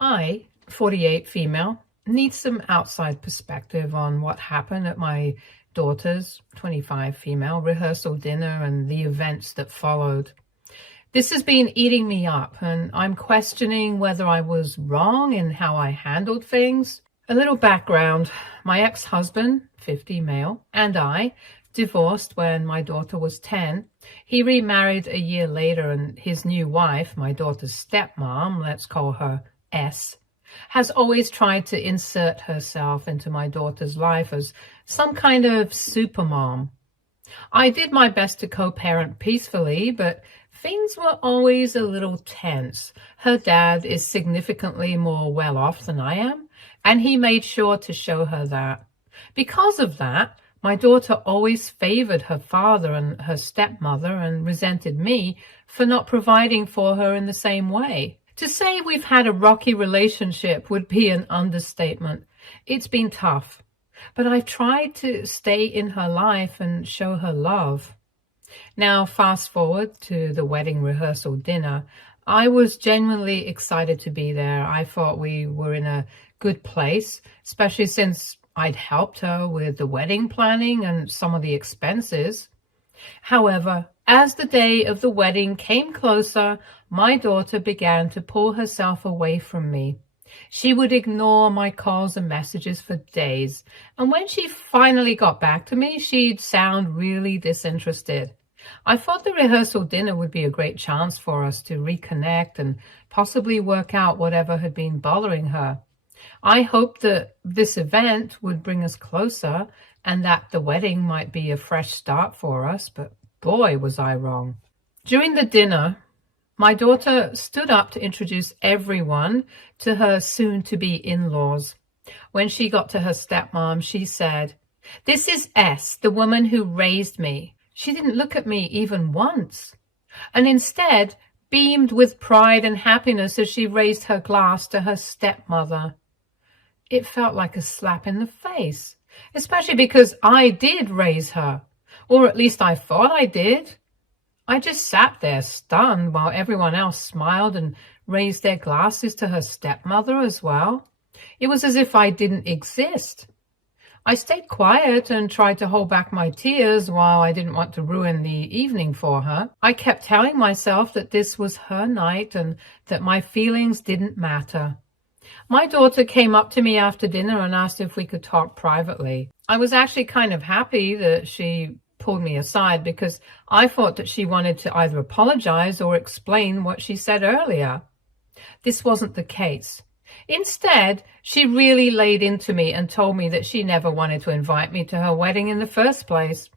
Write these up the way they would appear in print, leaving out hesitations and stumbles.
I, 48 female, need some outside perspective on what happened at my daughter's, 25 female, rehearsal dinner and the events that followed. This has been eating me up, and I'm questioning whether I was wrong in how I handled things. A little background. My ex-husband, 50 male, and I divorced when my daughter was 10. He remarried a year later, and his new wife, my daughter's stepmom, let's call her S, has always tried to insert herself into my daughter's life as some kind of super mom. I did my best to co-parent peacefully, but things were always a little tense. Her dad is significantly more well-off than I am, and he made sure to show her that. Because of that, my daughter always favored her father and her stepmother and resented me for not providing for her in the same way. To say we've had a rocky relationship would be an understatement. It's been tough, but I've tried to stay in her life and show her love. Now, fast forward to the wedding rehearsal dinner. I was genuinely excited to be there. I thought we were in a good place, especially since I'd helped her with the wedding planning and some of the expenses. However, as the day of the wedding came closer, my daughter began to pull herself away from me. She would ignore my calls and messages for days, and when she finally got back to me, she'd sound really disinterested. I thought the rehearsal dinner would be a great chance for us to reconnect and possibly work out whatever had been bothering her. I hoped that this event would bring us closer and that the wedding might be a fresh start for us, but boy, was I wrong. During the dinner, my daughter stood up to introduce everyone to her soon-to-be in-laws. When she got to her stepmom, she said, "This is S, the woman who raised me." She didn't look at me even once, and instead beamed with pride and happiness as she raised her glass to her stepmother. It felt like a slap in the face, especially because I did raise her, or at least I thought I did. I just sat there stunned while everyone else smiled and raised their glasses to her stepmother as well. It was as if I didn't exist. I stayed quiet and tried to hold back my tears while I didn't want to ruin the evening for her. I kept telling myself that this was her night and that my feelings didn't matter. My daughter came up to me after dinner and asked if we could talk privately. I was actually kind of happy that she pulled me aside because I thought that she wanted to either apologize or explain what she said earlier. This wasn't the case. Instead, she really laid into me and told me that she never wanted to invite me to her wedding in the first place.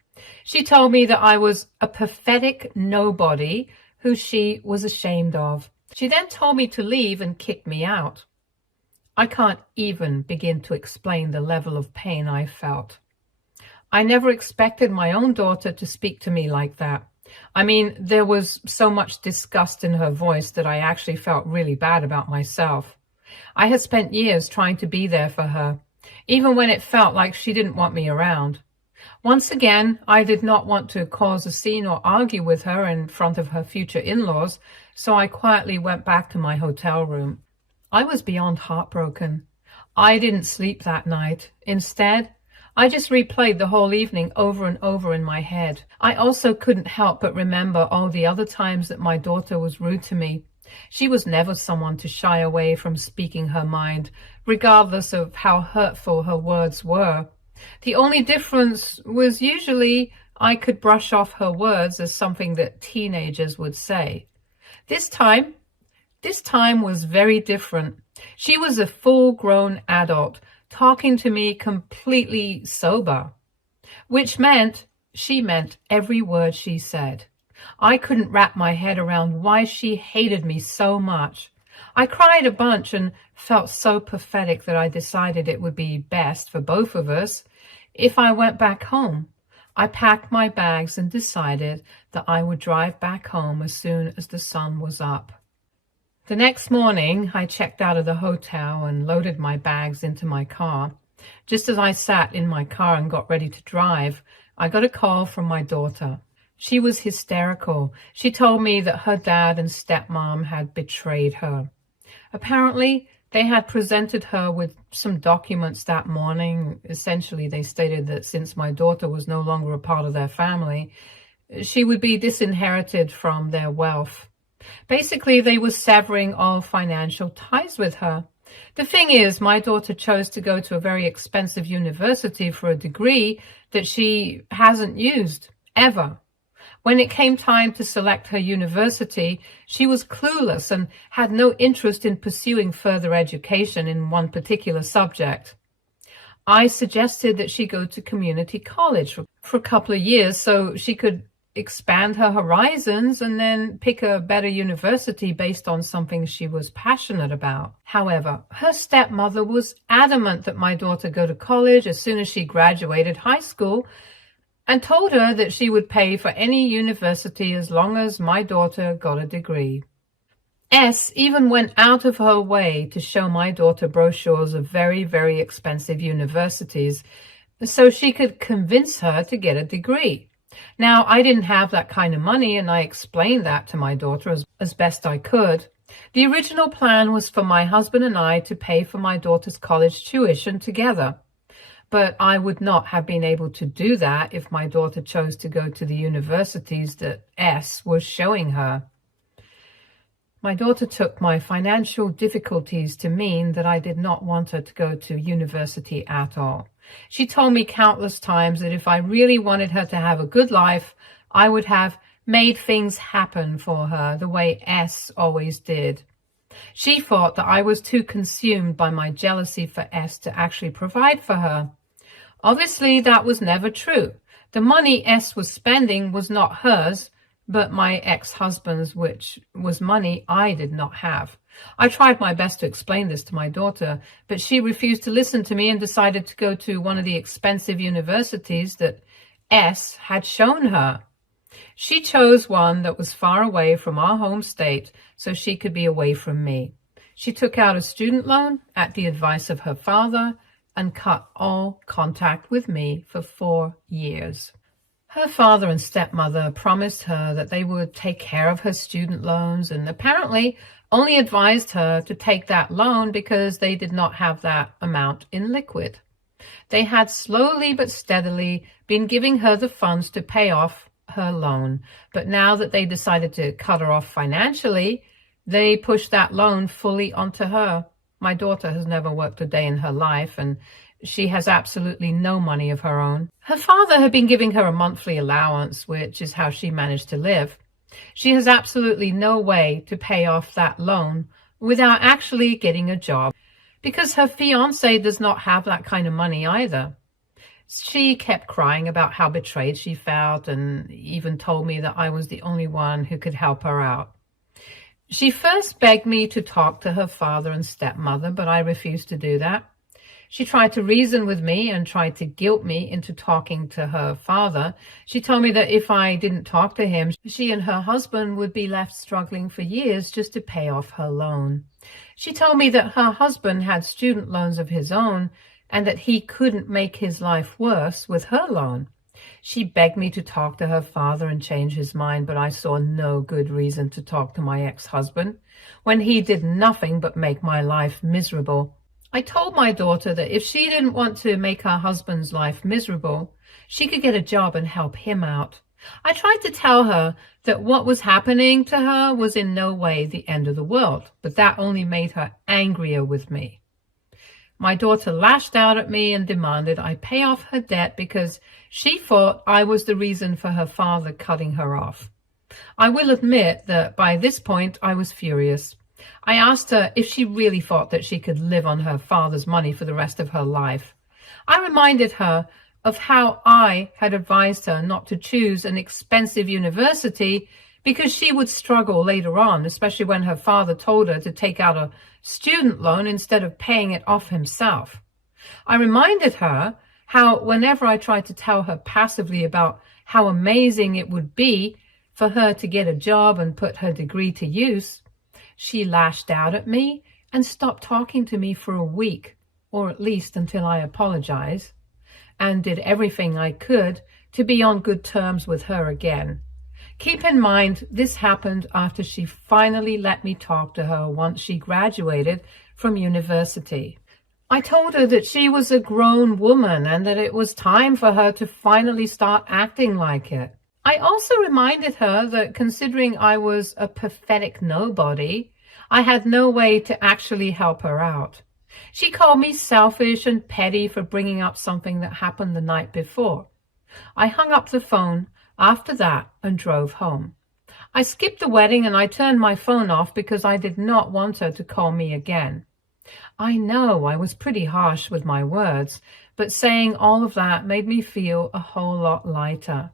She told me that I was a pathetic nobody who she was ashamed of. She then told me to leave and kicked me out. I can't even begin to explain the level of pain I felt. I never expected my own daughter to speak to me like that. I mean, there was so much disgust in her voice that I actually felt really bad about myself. I had spent years trying to be there for her, even when it felt like she didn't want me around. Once again, I did not want to cause a scene or argue with her in front of her future in-laws, so I quietly went back to my hotel room. I was beyond heartbroken. I didn't sleep that night. Instead, I just replayed the whole evening over and over in my head. I also couldn't help but remember all the other times that my daughter was rude to me. She was never someone to shy away from speaking her mind, regardless of how hurtful her words were. The only difference was usually I could brush off her words as something that teenagers would say. This time was very different. She was a full-grown adult, talking to me completely sober, which meant she meant every word she said. I couldn't wrap my head around why she hated me so much. I cried a bunch and felt so pathetic that I decided it would be best for both of us if I went back home. I packed my bags and decided that I would drive back home as soon as the sun was up. The next morning, I checked out of the hotel and loaded my bags into my car. Just as I sat in my car and got ready to drive, I got a call from my daughter. She was hysterical. She told me that her dad and stepmom had betrayed her. Apparently, They had presented her with some documents that morning. Essentially, they stated that since my daughter was no longer a part of their family, she would be disinherited from their wealth. Basically, they were severing all financial ties with her. The thing is, my daughter chose to go to a very expensive university for a degree that she hasn't used, ever. When it came time to select her university, she was clueless and had no interest in pursuing further education in one particular subject. I suggested that she go to community college for a couple of years so she could expand her horizons and then pick a better university based on something she was passionate about. However, her stepmother was adamant that my daughter go to college as soon as she graduated high school, and told her that she would pay for any university as long as my daughter got a degree. S even went out of her way to show my daughter brochures of very, very expensive universities so she could convince her to get a degree. Now, I didn't have that kind of money, and I explained that to my daughter as best I could. The original plan was for my husband and I to pay for my daughter's college tuition together. But I would not have been able to do that if my daughter chose to go to the universities that S was showing her. My daughter took my financial difficulties to mean that I did not want her to go to university at all. She told me countless times that if I really wanted her to have a good life, I would have made things happen for her the way S always did. She thought that I was too consumed by my jealousy for S to actually provide for her. Obviously, that was never true. The money S was spending was not hers, but my ex-husband's, which was money I did not have. I tried my best to explain this to my daughter, but she refused to listen to me and decided to go to one of the expensive universities that S had shown her. She chose one that was far away from our home state so she could be away from me. She took out a student loan at the advice of her father and cut all contact with me for 4 years. Her father and stepmother promised her that they would take care of her student loans and apparently only advised her to take that loan because they did not have that amount in liquid. They had slowly but steadily been giving her the funds to pay off her loan, but now that they decided to cut her off financially, they pushed that loan fully onto her. My daughter has never worked a day in her life, and she has absolutely no money of her own. Her father had been giving her a monthly allowance, which is how she managed to live. She has absolutely no way to pay off that loan without actually getting a job, because her fiancé does not have that kind of money either. She kept crying about how betrayed she felt and even told me that I was the only one who could help her out. She first begged me to talk to her father and stepmother, but I refused to do that. She tried to reason with me and tried to guilt me into talking to her father. She told me that if I didn't talk to him, she and her husband would be left struggling for years just to pay off her loan. She told me that her husband had student loans of his own and that he couldn't make his life worse with her loan. She begged me to talk to her father and change his mind, but I saw no good reason to talk to my ex-husband when he did nothing but make my life miserable. I told my daughter that if she didn't want to make her husband's life miserable, she could get a job and help him out. I tried to tell her that what was happening to her was in no way the end of the world, but that only made her angrier with me. My daughter lashed out at me and demanded I pay off her debt because she thought I was the reason for her father cutting her off. I will admit that by this point I was furious. I asked her if she really thought that she could live on her father's money for the rest of her life. I reminded her of how I had advised her not to choose an expensive university because she would struggle later on, especially when her father told her to take out a student loan instead of paying it off himself. I reminded her how whenever I tried to tell her passively about how amazing it would be for her to get a job and put her degree to use, she lashed out at me and stopped talking to me for a week, or at least until I apologized, and did everything I could to be on good terms with her again. Keep in mind, this happened after she finally let me talk to her once she graduated from university. I told her that she was a grown woman and that it was time for her to finally start acting like it. I also reminded her that considering I was a pathetic nobody, I had no way to actually help her out. She called me selfish and petty for bringing up something that happened the night before. I hung up the phone after that and drove home. I skipped the wedding and I turned my phone off because I did not want her to call me again. I know I was pretty harsh with my words, but saying all of that made me feel a whole lot lighter.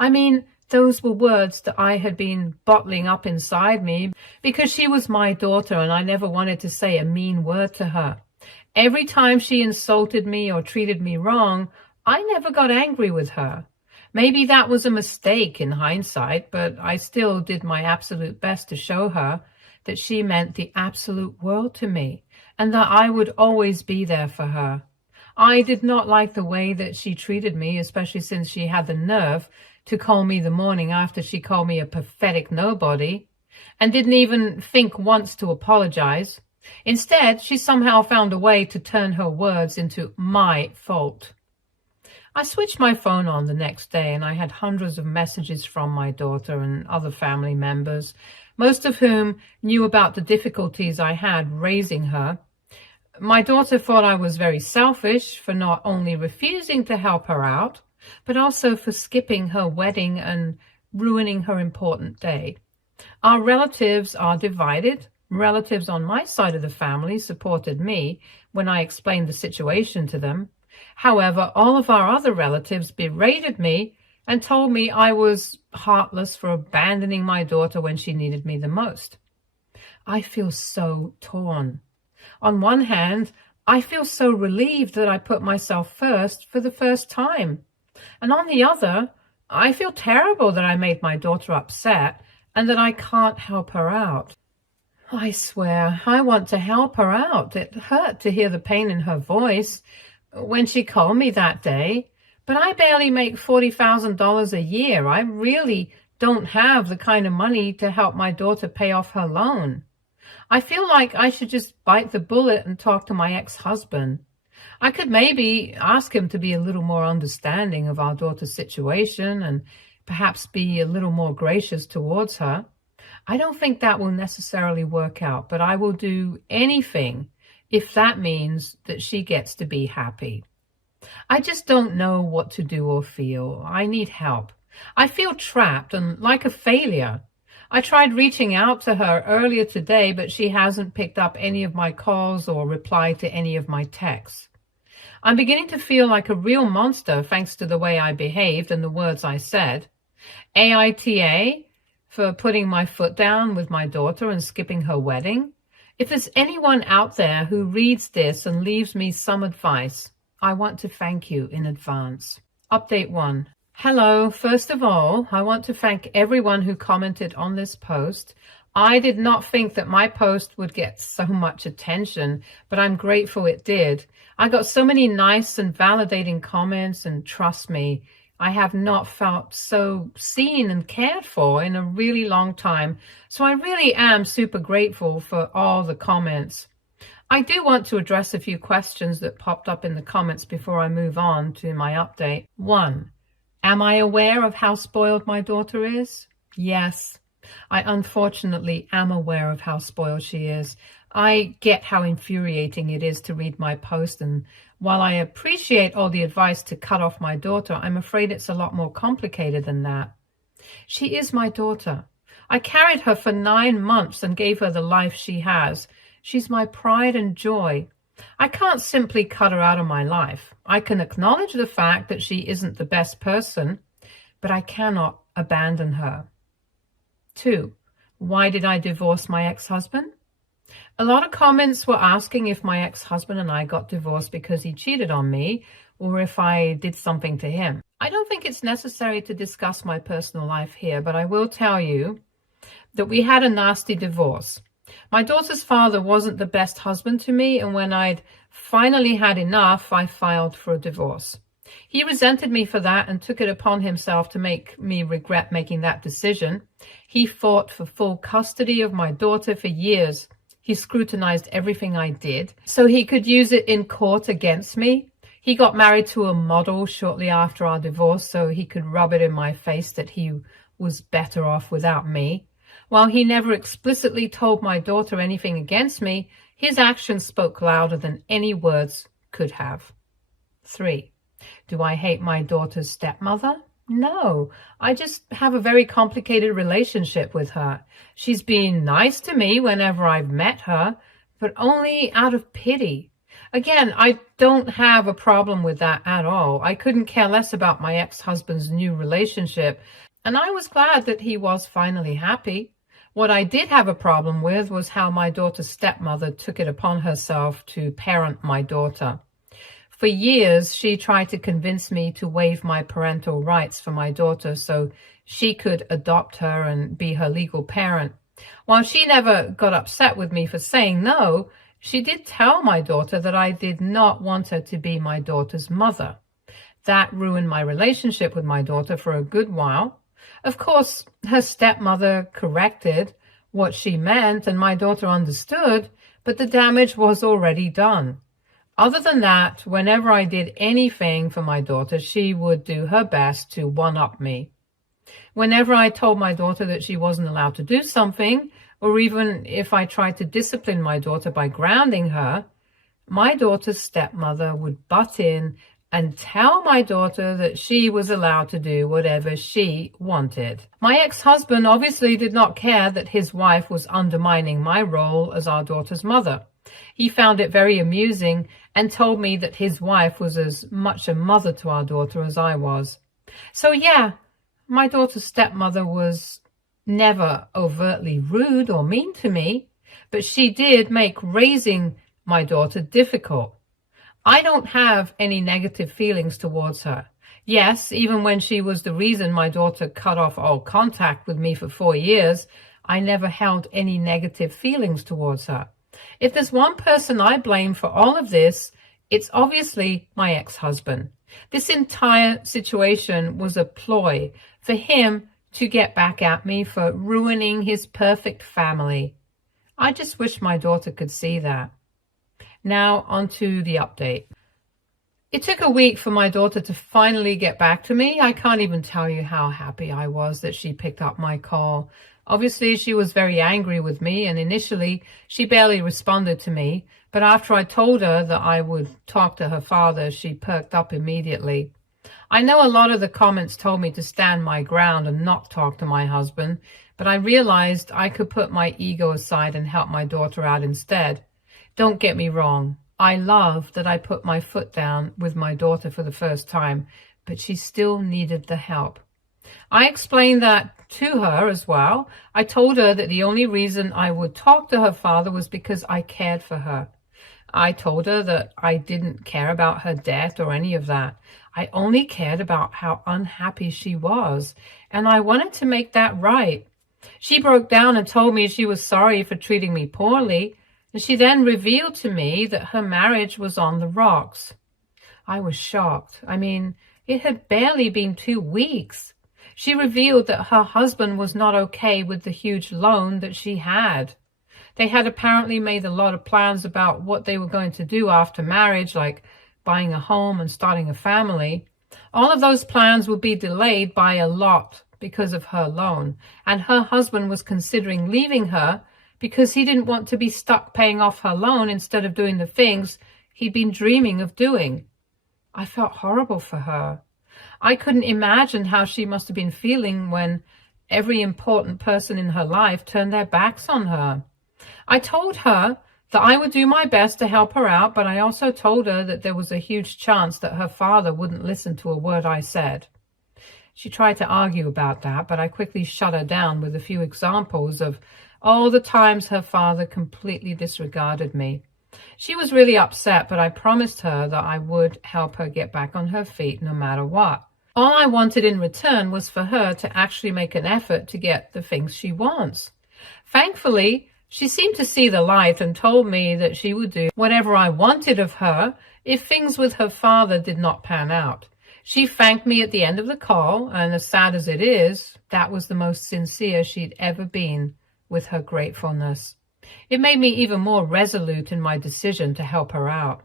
I mean, those were words that I had been bottling up inside me because she was my daughter and I never wanted to say a mean word to her. Every time she insulted me or treated me wrong, I never got angry with her. Maybe that was a mistake in hindsight, but I still did my absolute best to show her that she meant the absolute world to me and that I would always be there for her. I did not like the way that she treated me, especially since she had the nerve to call me the morning after she called me a pathetic nobody and didn't even think once to apologize. Instead, she somehow found a way to turn her words into my fault. I switched my phone on the next day and I had hundreds of messages from my daughter and other family members, most of whom knew about the difficulties I had raising her. My daughter thought I was very selfish for not only refusing to help her out, but also for skipping her wedding and ruining her important day. Our relatives are divided. Relatives on my side of the family supported me when I explained the situation to them. However, all of our other relatives berated me and told me I was heartless for abandoning my daughter when she needed me the most. I feel so torn. On one hand, I feel so relieved that I put myself first for the first time. And on the other, I feel terrible that I made my daughter upset and that I can't help her out. I swear, I want to help her out. It hurt to hear the pain in her voice when she called me that day. But I barely make $40,000 a year. I really don't have the kind of money to help my daughter pay off her loan. I feel like I should just bite the bullet and talk to my ex-husband. I could maybe ask him to be a little more understanding of our daughter's situation and perhaps be a little more gracious towards her. I don't think that will necessarily work out, but I will do anything if that means that she gets to be happy. I just don't know what to do or feel. I need help. I feel trapped and like a failure. I tried reaching out to her earlier today, but she hasn't picked up any of my calls or replied to any of my texts. I'm beginning to feel like a real monster thanks to the way I behaved and the words I said. AITA for putting my foot down with my daughter and skipping her wedding. If there's anyone out there who reads this and leaves me some advice, I want to thank you in advance. Update 1. Hello. First of all, I want to thank everyone who commented on this post. I did not think that my post would get so much attention, but I'm grateful it did. I got so many nice and validating comments, and trust me, I have not felt so seen and cared for in a really long time. So I really am super grateful for all the comments. I do want to address a few questions that popped up in the comments before I move on to my update. 1. Am I aware of how spoiled my daughter is? Yes, I unfortunately am aware of how spoiled she is. I get how infuriating it is to read my post, and while I appreciate all the advice to cut off my daughter, I'm afraid it's a lot more complicated than that. She is my daughter. I carried her for 9 months and gave her the life she has. She's my pride and joy. I can't simply cut her out of my life. I can acknowledge the fact that she isn't the best person, but I cannot abandon her. 2. Why did I divorce my ex-husband? A lot of comments were asking if my ex-husband and I got divorced because he cheated on me or if I did something to him. I don't think it's necessary to discuss my personal life here, but I will tell you that we had a nasty divorce. My daughter's father wasn't the best husband to me, and when I'd finally had enough, I filed for a divorce. He resented me for that and took it upon himself to make me regret making that decision. He fought for full custody of my daughter for years. He scrutinized everything I did so he could use it in court against me. He got married to a model shortly after our divorce so he could rub it in my face that he was better off without me. While he never explicitly told my daughter anything against me, his actions spoke louder than any words could have. 3. Do I hate my daughter's stepmother? No, I just have a very complicated relationship with her. She's been nice to me whenever I've met her, but only out of pity. Again, I don't have a problem with that at all. I couldn't care less about my ex-husband's new relationship, and I was glad that he was finally happy. What I did have a problem with was how my daughter's stepmother took it upon herself to parent my daughter. For years, she tried to convince me to waive my parental rights for my daughter so she could adopt her and be her legal parent. While she never got upset with me for saying no, she did tell my daughter that I did not want her to be my daughter's mother. That ruined my relationship with my daughter for a good while. Of course, her stepmother corrected what she meant and my daughter understood, but the damage was already done. Other than that, whenever I did anything for my daughter, she would do her best to one-up me. Whenever I told my daughter that she wasn't allowed to do something, or even if I tried to discipline my daughter by grounding her, my daughter's stepmother would butt in and tell my daughter that she was allowed to do whatever she wanted. My ex-husband obviously did not care that his wife was undermining my role as our daughter's mother. He found it very amusing and told me that his wife was as much a mother to our daughter as I was. So yeah, my daughter's stepmother was never overtly rude or mean to me, but she did make raising my daughter difficult. I don't have any negative feelings towards her. Yes, even when she was the reason my daughter cut off all contact with me for 4 years, I never held any negative feelings towards her. If there's one person I blame for all of this, it's obviously my ex-husband. This entire situation was a ploy for him to get back at me for ruining his perfect family. I just wish my daughter could see that. Now on to the update. It took a week for my daughter to finally get back to me. I can't even tell you how happy I was that she picked up my call. Obviously, she was very angry with me, and initially, she barely responded to me. But after I told her that I would talk to her father, she perked up immediately. I know a lot of the comments told me to stand my ground and not talk to my husband, but I realized I could put my ego aside and help my daughter out instead. Don't get me wrong. I love that I put my foot down with my daughter for the first time, but she still needed the help. I explained that to her as well. I told her that the only reason I would talk to her father was because I cared for her. I told her that I didn't care about her death or any of that. I only cared about how unhappy she was, and I wanted to make that right. She broke down and told me she was sorry for treating me poorly, and she then revealed to me that her marriage was on the rocks. I was shocked. I mean, it had barely been 2 weeks. She revealed that her husband was not okay with the huge loan that she had. They had apparently made a lot of plans about what they were going to do after marriage, like buying a home and starting a family. All of those plans would be delayed by a lot because of her loan, and her husband was considering leaving her because he didn't want to be stuck paying off her loan instead of doing the things he'd been dreaming of doing. I felt horrible for her. I couldn't imagine how she must have been feeling when every important person in her life turned their backs on her. I told her that I would do my best to help her out, but I also told her that there was a huge chance that her father wouldn't listen to a word I said. She tried to argue about that, but I quickly shut her down with a few examples of all the times her father completely disregarded me. She was really upset, but I promised her that I would help her get back on her feet no matter what. All I wanted in return was for her to actually make an effort to get the things she wants. Thankfully, she seemed to see the light and told me that she would do whatever I wanted of her if things with her father did not pan out. She thanked me at the end of the call, and as sad as it is, that was the most sincere she'd ever been with her gratefulness. It made me even more resolute in my decision to help her out.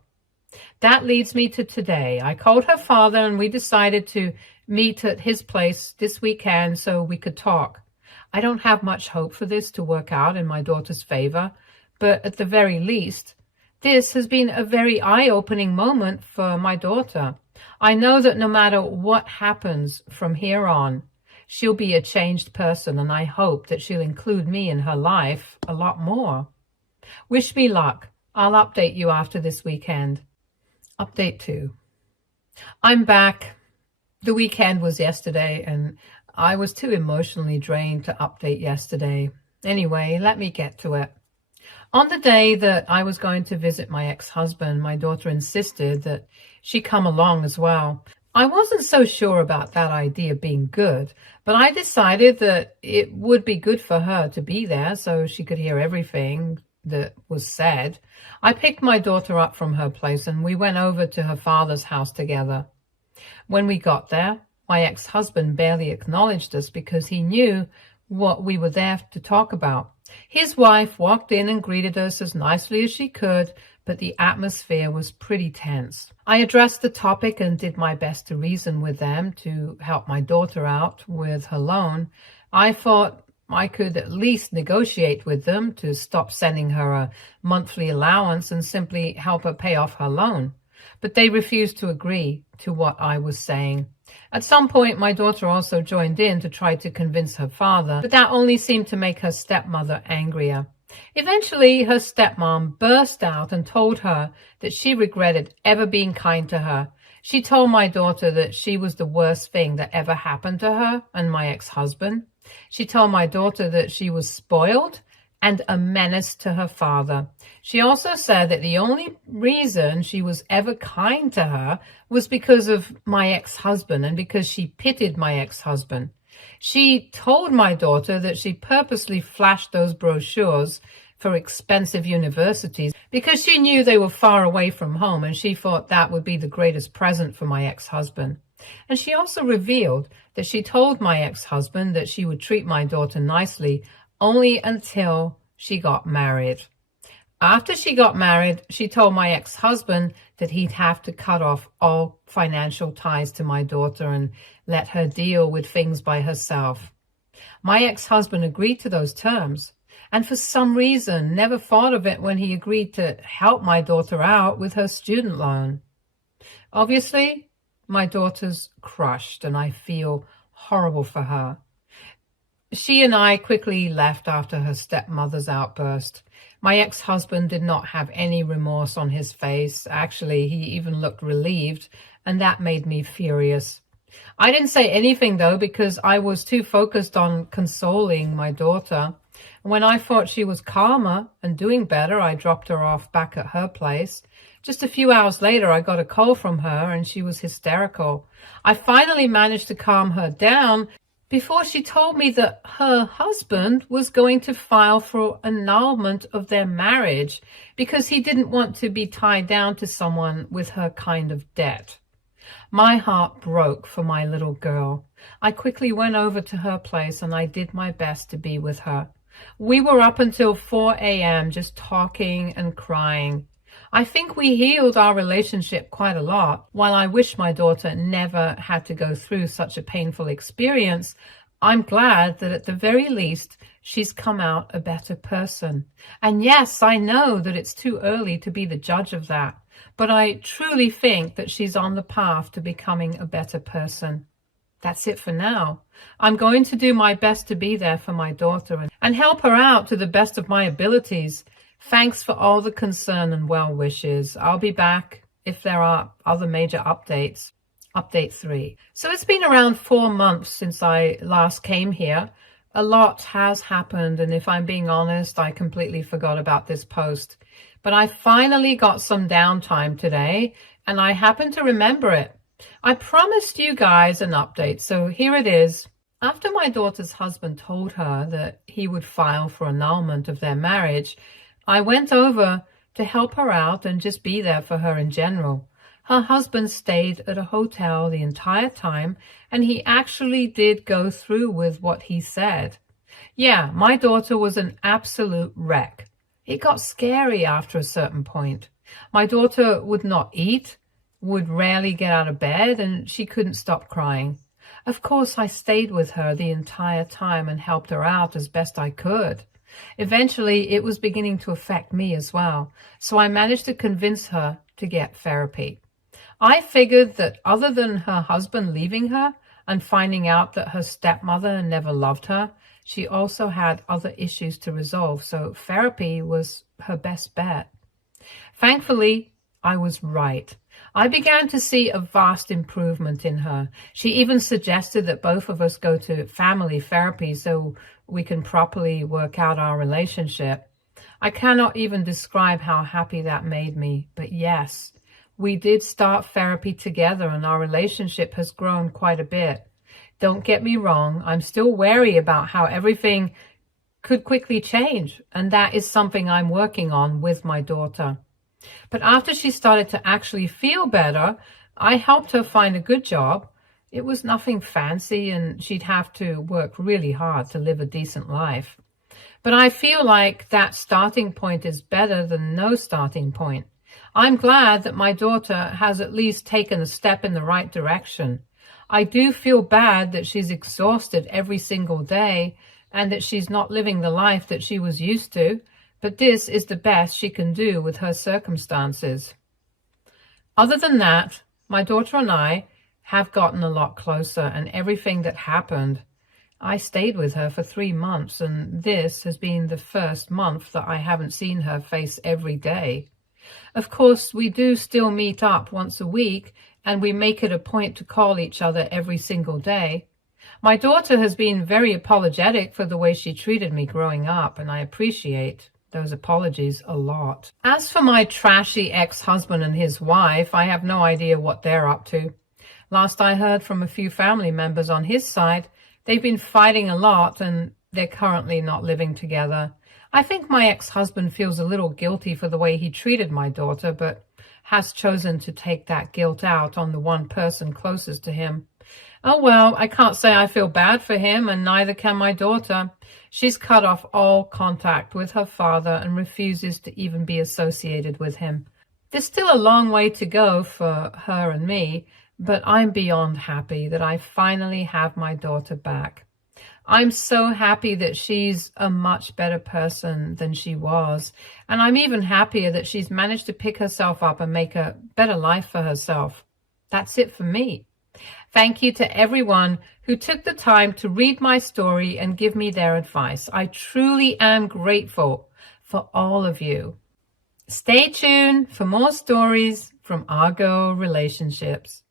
That leads me to today. I called her father and we decided to meet at his place this weekend so we could talk. I don't have much hope for this to work out in my daughter's favor, but at the very least, this has been a very eye-opening moment for my daughter. I know that no matter what happens from here on, she'll be a changed person, and I hope that she'll include me in her life a lot more. Wish me luck. I'll update you after this weekend. Update 2. I'm back. The weekend was yesterday, and I was too emotionally drained to update yesterday. Anyway, let me get to it. On the day that I was going to visit my ex-husband, my daughter insisted that she come along as well. I wasn't so sure about that idea being good, but I decided that it would be good for her to be there so she could hear everything that was said. I picked my daughter up from her place and we went over to her father's house together. When we got there, my ex-husband barely acknowledged us because he knew what we were there to talk about. His wife walked in and greeted us as nicely as she could, but the atmosphere was pretty tense. I addressed the topic and did my best to reason with them to help my daughter out with her loan. I thought I could at least negotiate with them to stop sending her a monthly allowance and simply help her pay off her loan. But they refused to agree to what I was saying. At some point, my daughter also joined in to try to convince her father, but that only seemed to make her stepmother angrier. Eventually, her stepmom burst out and told her that she regretted ever being kind to her. She told my daughter that she was the worst thing that ever happened to her and my ex-husband. She told my daughter that she was spoiled and a menace to her father. She also said that the only reason she was ever kind to her was because of my ex-husband and because she pitied my ex-husband. She told my daughter that she purposely flashed those brochures for expensive universities because she knew they were far away from home and she thought that would be the greatest present for my ex-husband. And she also revealed that she told my ex-husband that she would treat my daughter nicely only until she got married. After she got married, she told my ex-husband that he'd have to cut off all financial ties to my daughter and let her deal with things by herself. My ex-husband agreed to those terms, and for some reason never thought of it when he agreed to help my daughter out with her student loan. Obviously, my daughter's crushed, and I feel horrible for her. She and I quickly left after her stepmother's outburst. My ex-husband did not have any remorse on his face. Actually, he even looked relieved, and that made me furious. I didn't say anything, though, because I was too focused on consoling my daughter. When I thought she was calmer and doing better, I dropped her off back at her place. Just a few hours later, I got a call from her, and she was hysterical. I finally managed to calm her down before she told me that her husband was going to file for annulment of their marriage because he didn't want to be tied down to someone with her kind of debt. My heart broke for my little girl. I quickly went over to her place and I did my best to be with her. We were up until 4 a.m. just talking and crying. I think we healed our relationship quite a lot. While I wish my daughter never had to go through such a painful experience, I'm glad that at the very least she's come out a better person. And yes, I know that it's too early to be the judge of that, but I truly think that she's on the path to becoming a better person. That's it for now. I'm going to do my best to be there for my daughter and help her out to the best of my abilities. Thanks for all the concern and well wishes. I'll be back if there are other major updates. Update 3. So it's been around 4 months since I last came here. A lot has happened, and if I'm being honest, I completely forgot about this post. But I finally got some downtime today, and I happened to remember it. I promised you guys an update, so here it is. After my daughter's husband told her that he would file for annulment of their marriage, I went over to help her out and just be there for her in general. Her husband stayed at a hotel the entire time, and he actually did go through with what he said. Yeah, my daughter was an absolute wreck. It got scary after a certain point. My daughter would not eat, would rarely get out of bed, and she couldn't stop crying. Of course, I stayed with her the entire time and helped her out as best I could. Eventually, it was beginning to affect me as well, so I managed to convince her to get therapy. I figured that other than her husband leaving her and finding out that her stepmother never loved her, she also had other issues to resolve, so therapy was her best bet. Thankfully, I was right. I began to see a vast improvement in her. She even suggested that both of us go to family therapy so we can properly work out our relationship. I cannot even describe how happy that made me, but yes, we did start therapy together and our relationship has grown quite a bit. Don't get me wrong, I'm still wary about how everything could quickly change, and that is something I'm working on with my daughter. But after she started to actually feel better, I helped her find a good job. It was nothing fancy, and she'd have to work really hard to live a decent life. But I feel like that starting point is better than no starting point. I'm glad that my daughter has at least taken a step in the right direction. I do feel bad that she's exhausted every single day and that she's not living the life that she was used to, but this is the best she can do with her circumstances. Other than that, my daughter and I have gotten a lot closer, and everything that happened, I stayed with her for 3 months, and this has been the first month that I haven't seen her face every day. Of course, we do still meet up once a week, and we make it a point to call each other every single day. My daughter has been very apologetic for the way she treated me growing up, and I appreciate those apologies a lot. As for my trashy ex-husband and his wife, I have no idea what they're up to. Last I heard from a few family members on his side, they've been fighting a lot and they're currently not living together. I think my ex-husband feels a little guilty for the way he treated my daughter, but has chosen to take that guilt out on the one person closest to him. Oh well, I can't say I feel bad for him, and neither can my daughter. She's cut off all contact with her father and refuses to even be associated with him. There's still a long way to go for her and me, but I'm beyond happy that I finally have my daughter back. I'm so happy that she's a much better person than she was, and I'm even happier that she's managed to pick herself up and make a better life for herself. That's it for me. Thank you to everyone who took the time to read my story and give me their advice. I truly am grateful for all of you. Stay tuned for more stories from Our Girl Relationships.